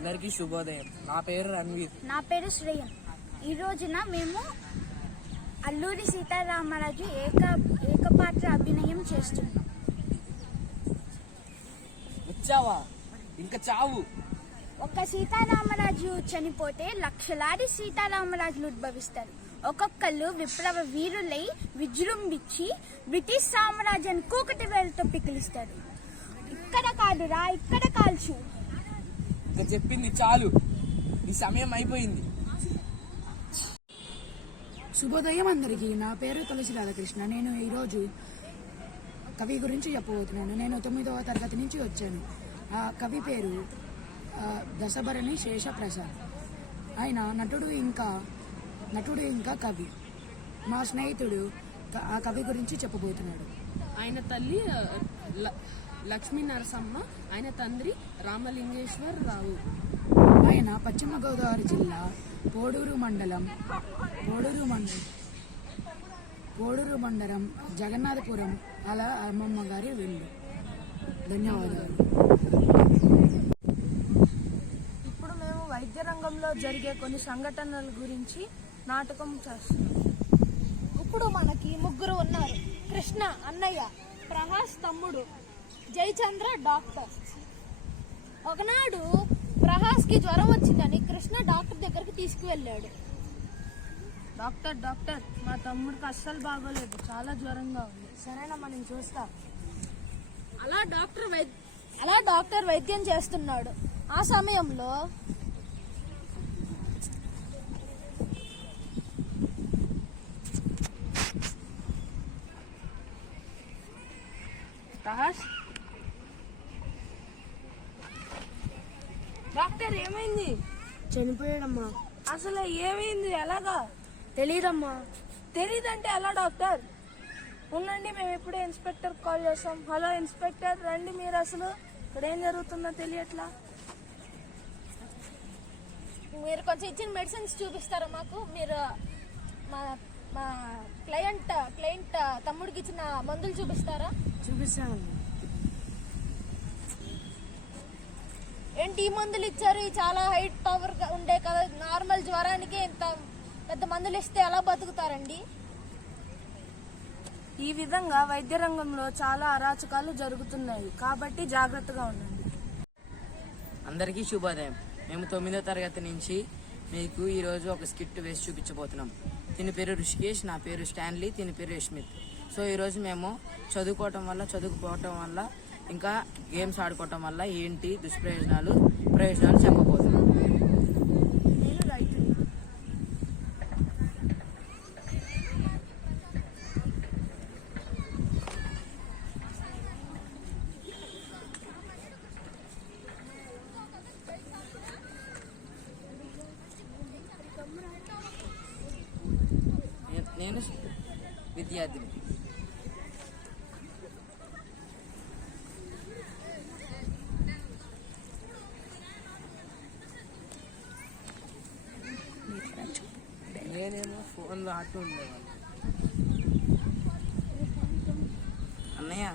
అందరికీ శుభోదయం. నా పేరు రణ్వీర్. నా పేరు శ్రేయ. ఈ రోజున మేము అల్లూరి సీతారామరాజు ఏకపాత్ర అభినయం చేస్తున్నాం. వచ్చావా? ఇంకా చావు. ఒక సీతారామరాజు చనిపోతే లక్షలాది సీతారామరాజులు ఉద్భవిస్తారు. ఒక్కొక్కళ్ళు విప్లవ వీరులై విజృంభించి బ్రిటిష్ సామ్రాజ్యాన్ని కూకటి వేలతో పికిలిస్తారు. ఇక్కడ కాదురా, ఇక్కడ కాల్చు. ఇంకా చెప్పింది చాలు, ఈ సమయం అయిపోయింది. శుభోదయం అందరికీ. నా పేరు తులసి రాధాకృష్ణ. నేను ఈరోజు కవి గురించి చెప్పబోతున్నాను. నేను 9వ తరగతి నుంచి వచ్చాను. ఆ కవి పేరు దశభరణి శేషప్రసాద్. ఆయన నటుడు ఇంకా కవి. మా స్నేహితుడు ఆ కవి గురించి చెప్పబోతున్నాడు. ఆయన తల్లి లక్ష్మీ నరసమ్మ, ఆయన తండ్రి రామలింగేశ్వర రావు. ఆయన పశ్చిమ గోదావరి జిల్లా పోడూరు మండలం జగన్నాథపురం అలా అమ్మమ్మ గారి వెళ్ళు. ధన్యవాదాలు. ఇప్పుడు మేము వైద్య రంగంలో జరిగే కొన్ని సంఘటనల గురించి నాటకం చేస్తున్నాం. ఇప్పుడు మనకి ముగ్గురు ఉన్నారు. కృష్ణ అన్నయ్య, ప్రహాస్ తమ్ముడు, జయచంద్ర డాక్టర్. ఒకనాడు ప్రహాస్ కి జ్వరం వచ్చిందని కృష్ణ డాక్టర్ దగ్గరికి తీసుకువెళ్ళాడు. డాక్టర్, మా తమ్ముడికి అస్సలు బాగోలేదు, చాలా జ్వరంగా ఉంది. సరేనమ్మా, నేను చూస్తా. అలా డాక్టర్ వైద్యం చేస్తున్నాడు. ఆ సమయంలో డాక్టర్, ఏమైంది? చనిపోయాడమ్మా. అసలు ఏమైంది? ఎలాగా? తెలీదమ్మా. తెలీదంటే ఎలా డాక్టర్? ఉండండి, మేము ఇప్పుడే ఇన్స్పెక్టర్ కాల్ చేస్తాం. హలో ఇన్స్పెక్టర్, రండి. మీరు అసలు ఇక్కడ ఏం జరుగుతుందో తెలియట్లా. మీరు కొంచెం ఇచ్చిన మెడిసిన్స్ చూపిస్తారా మాకు? మీరు మా క్లయింట్ తమ్ముడికి ఇచ్చిన మందులు చూపిస్తారా? చూపిస్తానమ్మా. ఏంటి ఈ మందులు ఇచ్చారు? చాలా హైట్ పవర్ ఉండే కదా, నార్మల్ జ్వరానికి ఇంత పెద్ద మందులు ఇస్తే ఎలా బతుకుతారండి? ఈ విధంగా వైద్య రంగంలో చాలా అరాచకాలు జరుగుతున్నాయి, కాబట్టి జాగ్రత్తగా ఉండండి. అందరికీ శుభోదయం. మేము 9వ తరగతి నుంచి మీకు ఈరోజు ఒక స్కిట్ వేసి చూపించబోతున్నాం. దీని పేరు ఋషికేష్, నా పేరు స్టాన్లీ, దీని పేరు యష్మిత్. సో ఈరోజు మేము చదువుకోవటం వల్ల ఇంకా గేమ్స్ ఆడుకోవటం వల్ల ఏంటి ప్రయోజనాలు చెప్పబోతున్నాం. నేను రైతుని. నేను విద్యార్థిని. నేనేమో ఫోన్లో ఆడుతూ ఉండేవాళ్ళు. అన్నయ్య,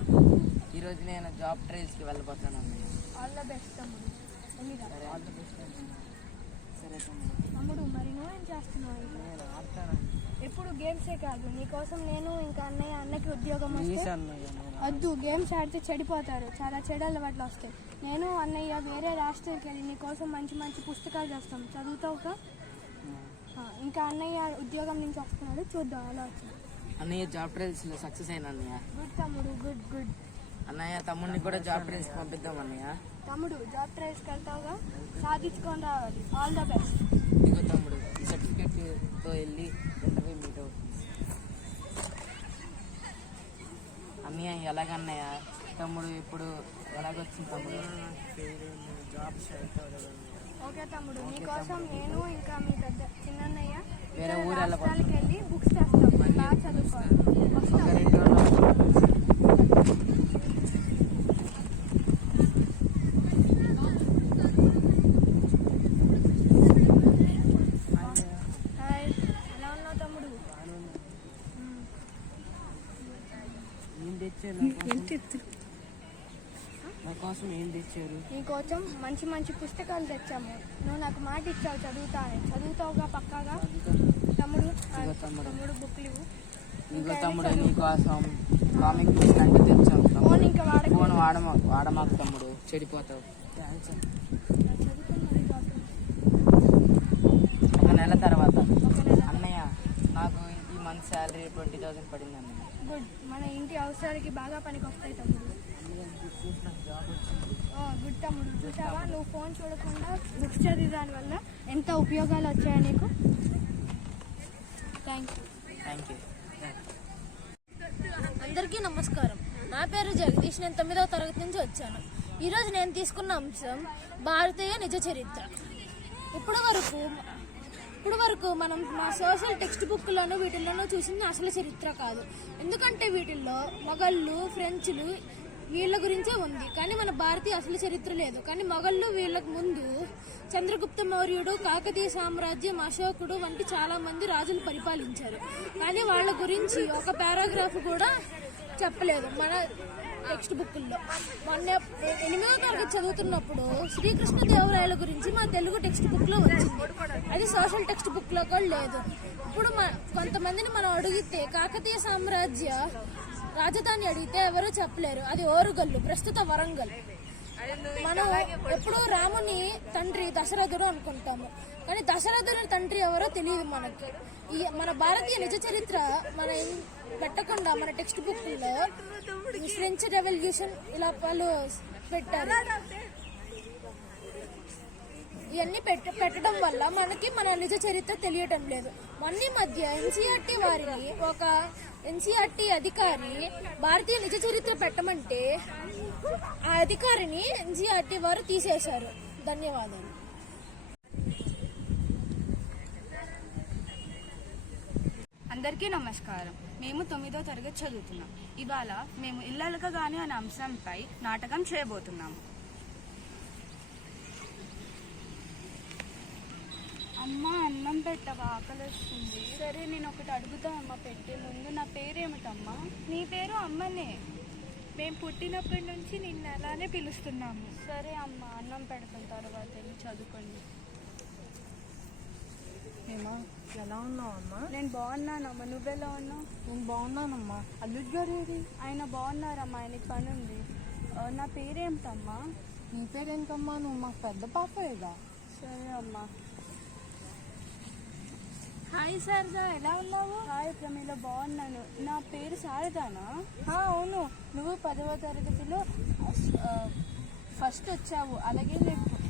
ఈరోజు నేను జాబ్ ట్రయల్స్కి వెళ్ళిపోతాను అన్నయ్య. ఆల్ ద బెస్ట్ తమ్ముడు. సరే, ఆల్ ద బెస్ట్. సరే తమ్ముడు, మరి నువ్వేం చేస్తున్నావు? నేను ఆడతాను. ఎప్పుడు గేమ్సే కాదు, నీకోసం నేను ఇంకా అన్నకి ఉద్యోగం వస్తే అన్నయ్య, వద్దు. గేమ్స్ ఆడితే చెడిపోతారు, చాలా చెడు అలవాట్లు వస్తాయి. నేను అన్నయ్య వేరే రాష్ట్రానికి వెళ్ళి నీకోసం మంచి మంచి పుస్తకాలు చేస్తాం, చదువుతావుగా? ఇంకా అన్నయ్య ఉద్యోగం నుంచి వస్తున్నాడు, చూద్దాం అలా వచ్చింది. అన్నయ్య జాబ్ ట్రయల్స్ లో సక్సెస్ అయిన అన్నయ్య. గుడ్ తమ్ముడు, గుడ్. అన్నయ్య, తమ్ముడిని కూడా జాబ్ ట్రయల్స్ పంపిద్దాం అన్నయ్య. తమ్ముడు, జాబ్ ట్రయల్స్కి వెళ్తావుగా, సాధించుకొని రావాలి. All the best. ఇదిగో తమ్ముడు, ఈ సర్టిఫికేట్తో వెళ్ళి ఇంటర్వ్యూ మీట్ అవుతుంది. అన్నయ్య, ఎలాగన్నయ్య తమ్ముడు ఇప్పుడు ఎలాగొచ్చింది తమ్ముడు? జాబ్ ఓకే తమ్ముడు, నీకోసం నేను ఇంకా మీ పెద్ద చిన్నయ్య వేరే ఊరు రాష్ట్రాలకు వెళ్ళి బుక్స్ తెస్తాం, బాగా చదువుకోవాలి. హాయ్, ఎలా ఉన్నావు తమ్ముడు? నా కోసం ఏం తెచ్చారు? నీకోసం మంచి మంచి పుస్తకాలు తెచ్చాము. నువ్వు నాకు మాట ఇచ్చావు చదువుతావుగా పక్కాగా? తమ్ముడు తమ్ముడు బుక్లు ఇవ్వు. ఇంకో తమ్ముడు నీకోసం కామిక్ బుక్స్ అంటే తెచ్చాం. ఫోన్ ఇంకా ఫోన్ వాడమాకు తమ్ముడు, చెడిపోతావు. ఒక నెల తర్వాత అన్నయ్య నాకు ఈ మంత్ శాలరీ 20,000 పడింది అన్నయ్య. గుడ్, మన ఇంటి అవసరాలకి బాగా పనికి వస్తాయి తమ్ముడు. గుడ్ తమ్ముడు, చూసావా నువ్వు ఫోన్ చూడకుండా బుక్స్ చదివి దాని వల్ల ఎంత ఉపయోగాలు వచ్చాయో నీకు. Thank you. అందరికీ నమస్కారం. నా పేరు జగదీష్. నేను 9వ తరగతి నుంచి వచ్చాను. ఈరోజు నేను తీసుకున్న అంశం భారతీయ నిజ చరిత్ర. ఇప్పుడు వరకు మనం మా సోషల్ టెక్స్ట్ బుక్లోనూ వీటిల్లోనూ చూసింది అసలు చరిత్ర కాదు. ఎందుకంటే వీటిల్లో మొఘళ్ళు, ఫ్రెంచ్లు వీళ్ళ గురించే ఉంది. కానీ మన భారతీయ అసలు చరిత్ర లేదు. కానీ మొఘళ్ళు వీళ్ళకు ముందు చంద్రగుప్త మౌర్యుడు, కాకతీయ సామ్రాజ్యం, అశోకుడు వంటి చాలా మంది రాజులు పరిపాలించారు. కానీ వాళ్ళ గురించి ఒక పారాగ్రాఫ్ కూడా చెప్పలేదు మన టెక్స్ట్ బుక్ల్లో. మొన్న 8వ తరగతి చదువుతున్నప్పుడు శ్రీకృష్ణదేవరాయల గురించి మా తెలుగు టెక్స్ట్ బుక్లో వచ్చింది. అది సోషల్ టెక్స్ట్ బుక్లో కూడా లేదు. ఇప్పుడు కొంతమందిని మనం అడిగితే కాకతీయ సామ్రాజ్య రాజధాని అడిగితే ఎవరూ చెప్పలేరు. అది ఓరుగల్లు, ప్రస్తుత వరంగల్. మనం ఎప్పుడు రాముని తండ్రి దశరథుడు అనుకుంటాము, కానీ దశరథుని తండ్రి ఎవరో తెలియదు మనకి. మన భారతీయ నిజ చరిత్ర మన పెట్టకుండా మన టెక్స్ట్ బుక్లో ఫ్రెంచ్ రెవల్యూషన్ ఇలా వాళ్ళు పెట్టారు. ఇవన్నీ పెట్టడం వల్ల మనకి మన నిజ చరిత్ర తెలియటం లేదు. మొన్న మధ్య ఎన్సీఆర్టీ అధికారి భారతీయ నిజ చరిత్ర పెట్టమంటే ఆ అధికారిని ఎన్సీఆర్టీ వారు తీసేశారు. ధన్యవాదాలు. అందరికీ నమస్కారం. మేము 9వ తరగతి చదువుతున్నాం. ఇవాళ మేము ఇల్లలకగానే అనే అంశంపై నాటకం చేయబోతున్నాము. అమ్మ అన్నం పెట్టవా, ఆకలిస్తుంది. సరే నేను ఒకటి అడుగుతా అమ్మ, పెట్టే ముందు నా పేరేమిటమ్మా? నీ పేరు అమ్మనే. మేము పుట్టినప్పటి నుంచి నిన్ను అలానే పిలుస్తున్నాము. సరే అమ్మ, అన్నం పెడతాం, తర్వాత వెళ్ళి చదువుకోండి. ఎలా ఉన్నావు అమ్మా? నేను బాగున్నానమ్మా, నువ్వెలా ఉన్నావు? నేను బాగున్నానమ్మా. అల్లుడు గారు ఏది? ఆయన బాగున్నారమ్మా, ఆయనకి పని ఉంది. నా పేరేమిటమ్మా? నీ పేరేంటమ్మా? నువ్వు మాకు పెద్ద పాపేగా. సరే అమ్మా. హాయ్ శారదా, ఎలా ఉన్నావు? హాయ్ ప్రమీల, బాగున్నాను. నా పేరు శారదానా? అవును, నువ్వు 10వ తరగతిలో ఫస్ట్ వచ్చావు. అలాగే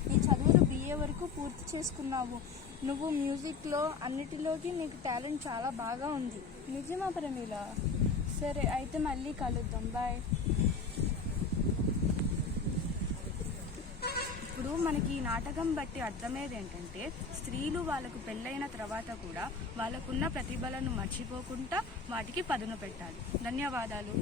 నీ చదువులు BA వరకు పూర్తి చేసుకున్నావు. నువ్వు మ్యూజిక్లో అన్నిటిలోకి నీకు టాలెంట్ చాలా బాగా ఉంది. నిజమా ప్రమీల? సరే అయితే మళ్ళీ కలుద్దాం, బాయ్. ఇప్పుడు మనకి ఈ నాటకం బట్టి అర్థమయ్యేది ఏంటంటే, స్త్రీలు వాళ్ళకు పెళ్ళైన తర్వాత కూడా వాళ్ళకున్న ప్రతిభలను మర్చిపోకుండా వాటికి పదును పెట్టాలి. ధన్యవాదాలు.